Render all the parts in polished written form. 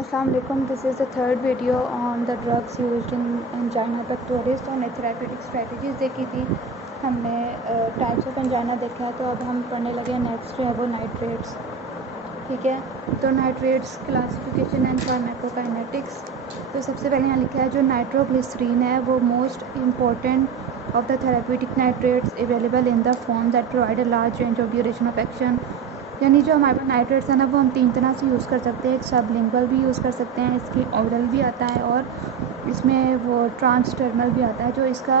Assalamu alaikum. This is the third video on the drugs used in angina pectoris और therapeutic strategies देखी थी हमने। Types of angina देखा है, तो अब हम पढ़ने लगे हैं नेक्स्ट जो है वो नाइट्रेट्स। ठीक है, तो नाइट्रेट्स क्लासिफिकेशन एंड फार्माकोकाइनेटिक्स। तो सबसे पहले यहाँ लिखा है जो नाइट्रोग्लिसरीन है वो most important of the therapeutic nitrates available in the form that provide a large range of duration of action. यानी जो हमारे पास नाइट्रेट्स है ना, वो हम 3 तरह से यूज़ कर सकते हैं। एक सबलिंगुअल भी यूज़ कर सकते हैं, इसकी ऑरल भी आता है, और इसमें वो ट्रांसडर्मल भी आता है। जो इसका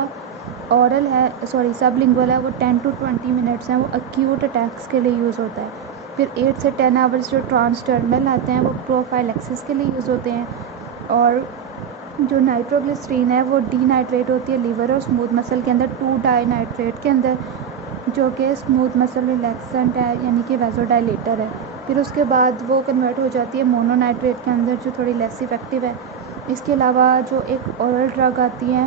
ऑरल है, सॉरी सबलिंगुअल है, वो 10 to 20 मिनट्स हैं, वो एक्यूट अटैक्स के लिए यूज़ होता है। फिर 8 से 10 आवर्स जो ट्रांसडर्मल आते हैं वो प्रोफाइलेक्सिस के लिए यूज़ होते हैं। और जो नाइट्रोग्लिसरीन है वो डीनाइट्रेट होती है लीवर और स्मूथ मसल के अंदर 2-डाइनाइट्रेट के अंदर, जो कि स्मूथ मसल रिलैक्सेंट है, यानी कि वैसोडाइलेटर है। फिर उसके बाद वो कन्वर्ट हो जाती है मोनोनाइट्रेट के अंदर, जो थोड़ी लेस इफेक्टिव है। इसके अलावा जो एक ओरल ड्रग आती है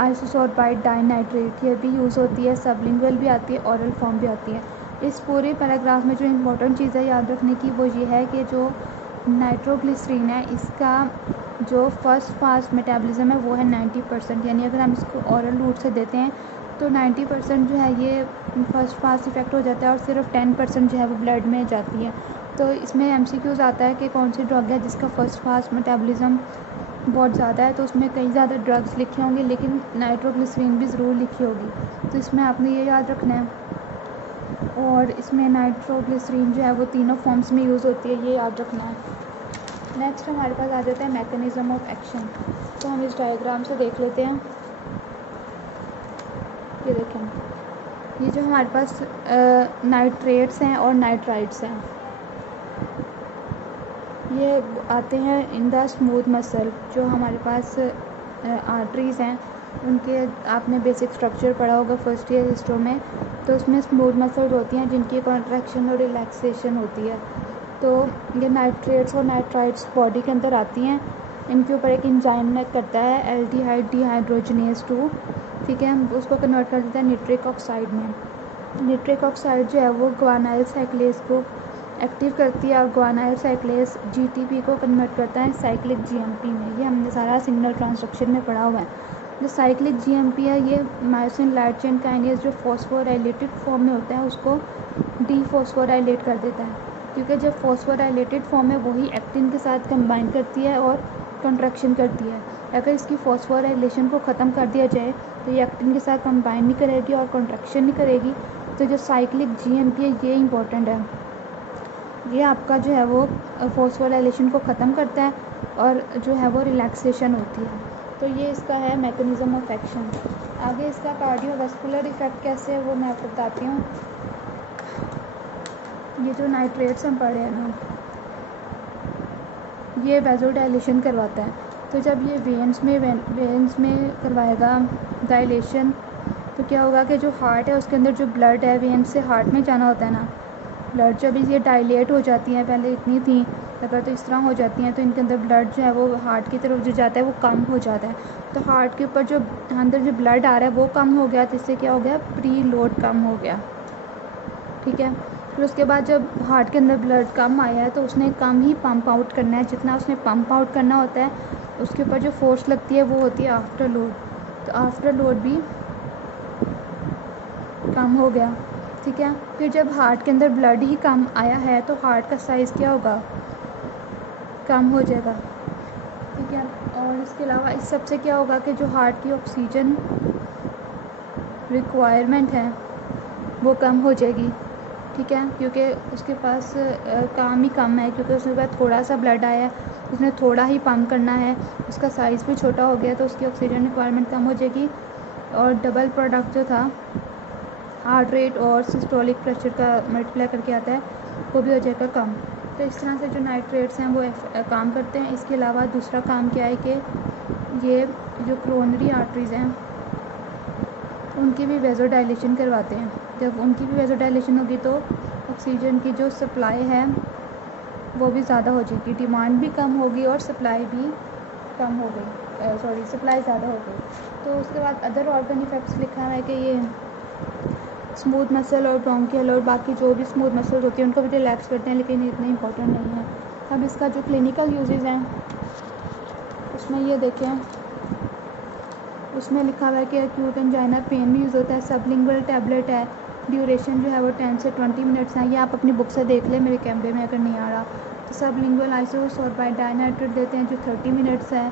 आइसोसोरबाइड डाइनाइट्रेट, ये भी यूज़ होती है। सबलिंगुअल भी आती है, ओरल फॉर्म भी आती है। इस पूरे पैराग्राफ में जो इम्पोर्टेंट चीज़ है याद रखने की वो ये है कि जो नाइट्रोग्लिसरीन है इसका जो फर्स्ट पास मेटाबॉलिज्म है वो है 90%। यानी अगर हम इसको ओरल रूट से देते हैं तो 90% जो है ये फर्स्ट पास इफ़ेक्ट हो जाता है, और सिर्फ 10% जो है वो ब्लड में जाती है। तो इसमें MCQs आता है कि कौन सी ड्रग है जिसका फर्स्ट पास मेटाबॉलिज्म बहुत ज़्यादा है। तो उसमें कई ज़्यादा ड्रग्स लिखे होंगे, लेकिन नाइट्रोग्लिसरीन भी ज़रूर लिखी होगी, तो इसमें आपने ये याद रखना है। और इसमें नाइट्रोग्लिसरीन जो है वो तीनों फॉर्म्स में यूज़ होती है, ये याद रखना है। नेक्स्ट हमारे पास आ जाता है मैकेनिज़्म ऑफ एक्शन। तो हम इस डायग्राम से देख लेते हैं। ये देखें, ये जो हमारे पास नाइट्रेट्स हैं और नाइट्राइट्स हैं, ये आते हैं इन द स्मूथ मसल। जो हमारे पास आर्टरीज़ हैं उनके आपने बेसिक स्ट्रक्चर पढ़ा होगा फर्स्ट ईयर हिस्ट्री में। तो उसमें स्मूथ मसल्स होती हैं जिनकी कॉन्ट्रैक्शन और रिलैक्सेशन होती है। तो ये नाइट्रेट्स और नाइट्राइट्स बॉडी के अंदर आती हैं। इनके ऊपर एक एंजाइम एक्ट करता है, एल्डिहाइड डिहाइड्रोजनेज 2। ठीक है, हम उसको कन्वर्ट कर देते हैं निट्रिक ऑक्साइड में। निट्रिक ऑक्साइड जो है वो ग्वानाइल साइक्लेज को एक्टिव करती है, और ग्वानाइल साइक्लेज GTP को कन्वर्ट करता है साइक्लिक GMP में। ये हमने सारा सिग्नल ट्रांसडक्शन में पढ़ा हुआ है। जो साइक्लिक GMP है ये मायोसिन लाइट चेन काइनेज जो फॉस्फोराइलेटेड फॉर्म में होता है उसको डीफॉस्फोराइलेट कर देता है, क्योंकि जब फॉस्फोराइलेटेड फॉर्म में वही एक्टिन के साथ कंबाइन करती है और कंट्रैक्शन करती है। अगर इसकी फॉस्फोराइलेशन को ख़त्म कर दिया जाए तो ये एक्टिन के साथ कंबाइन नहीं करेगी और कंट्रैक्शन नहीं करेगी। तो जो साइक्लिक GMP है ये इंपॉर्टेंट है। ये आपका जो है वो फॉस्फोराइलेशन को ख़त्म करता है और जो है वो रिलैक्सेशन होती है। तो ये इसका है मैकेनिज़्म ऑफ एक्शन। आगे इसका कार्डियोवास्कुलर इफ़ेक्ट कैसे है वो मैं आपको बताती हूँ। ये जो नाइट्रेट्स हम पढ़े हैं ना, ये वैसोडाइलेशन करवाता है। तो जब ये वेन्स में करवाएगा डायलेशन, तो क्या होगा कि जो हार्ट है उसके अंदर जो ब्लड है वेन से हार्ट में जाना होता है ना, ब्लड जब ये डायलेट हो जाती हैं, पहले इतनी थी अगर तो इस तरह हो जाती हैं, तो इनके अंदर ब्लड जो है वो हार्ट की तरफ जो जाता है वो कम हो जाता है। तो हार्ट के ऊपर जो अंदर जो ब्लड आ रहा है वो कम हो गया, तो इससे क्या हो गया, प्री लोड कम हो गया। ठीक है, फिर उसके बाद जब हार्ट के अंदर ब्लड कम आया है तो उसने कम ही पंप आउट करना है। जितना उसने पंप आउट करना होता है उसके ऊपर जो फोर्स लगती है वो होती है आफ्टर लोड। तो आफ्टर लोड भी कम हो गया। ठीक है, फिर जब हार्ट के अंदर ब्लड ही कम आया है तो हार्ट का साइज़ क्या होगा, कम हो जाएगा। ठीक है, और इसके अलावा इस सब से क्या होगा कि जो हार्ट की ऑक्सीजन रिक्वायरमेंट है वो कम हो जाएगी। ठीक है, क्योंकि उसके पास काम ही कम है, क्योंकि उसके पास थोड़ा सा ब्लड आया है, उसने थोड़ा ही पंप करना है, उसका साइज़ भी छोटा हो गया, तो उसकी ऑक्सीजन रिक्वायरमेंट कम हो जाएगी। और डबल प्रोडक्ट जो था हार्ट रेट और सिस्टोलिक प्रेशर का मल्टीप्लाई करके आता है वो भी हो जाएगा कम। तो इस तरह से जो नाइट्रेट्स हैं वो काम करते हैं। इसके अलावा दूसरा काम क्या है कि ये जो क्रोनरी आर्टरीज़ हैं उनकी भी वैसोडाइलेशन करवाते हैं। जब उनकी भी वैसोडाइलेशन होगी तो ऑक्सीजन की जो सप्लाई है वो भी ज़्यादा हो जाएगी, डिमांड भी कम होगी और सप्लाई भी कम हो गई, सप्लाई ज़्यादा हो गई। तो उसके बाद अदर ऑर्गन इफेक्ट्स लिखा है कि ये स्मूथ मसल और ब्रोंकियल और बाकी जो भी स्मूथ मसल्स होती हैं उनको भी रिलैक्स करते हैं, लेकिन इतने इंपॉर्टेंट नहीं है। अब इसका जो क्लिनिकल यूजेस हैं उसमें ये देखें, उसमें लिखा हुआ है कि एक्यूट एंजाइना पेन में यूज़ होता है। सबलिंगुअल टैबलेट है, ड्यूरेशन जो है वो 10 से 20 मिनट्स हैं। ये आप अपनी बुक से देख लें, मेरे कैमरे में अगर नहीं आ रहा तो। सबलिंगुअल आइसोसोर्बाइड डाइनाइट्रेट देते हैं जो 30 मिनट्स है।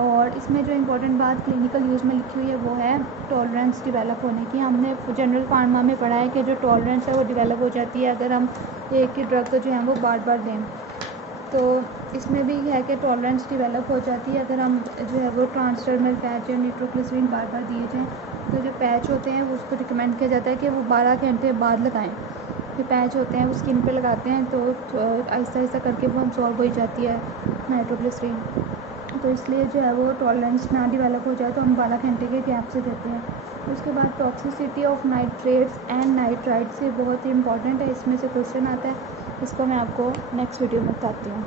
और इसमें जो इंपॉर्टेंट बात क्लिनिकल यूज़ में लिखी हुई है वो है टॉलरेंस डेवलप होने की। हमने जनरल फार्मा में पढ़ा है कि जो टॉलरेंस है वो डेवलप हो जाती है अगर हम एक ही ड्रग को जो है वो बार बार दें। तो इसमें भी है कि टॉलरेंस डेवलप हो जाती है अगर हम जो है वो ट्रांसडर्मल पैच या निट्रोग्लिसरीन बार बार दिए जाएँ। तो जो पैच होते हैं वो उसको रिकमेंड किया जाता है कि वो 12 घंटे बाद लगाएं। जो पैच होते हैं वो स्किन पे लगाते हैं तो आहिस्ता आहिस्ता करके वो अब्सॉर्ब हो जाती है नाइट्रोग्लिसरीन। तो इसलिए जो है वो टॉलरेंस ना डेवलप हो जाए तो हम 12 घंटे के गैप से देते हैं। उसके बाद toxicity of nitrates and nitrites, ये बहुत ही इंपॉर्टेंट है, इसमें से क्वेश्चन आता है। इसको मैं आपको नेक्स्ट वीडियो में बताती हूँ।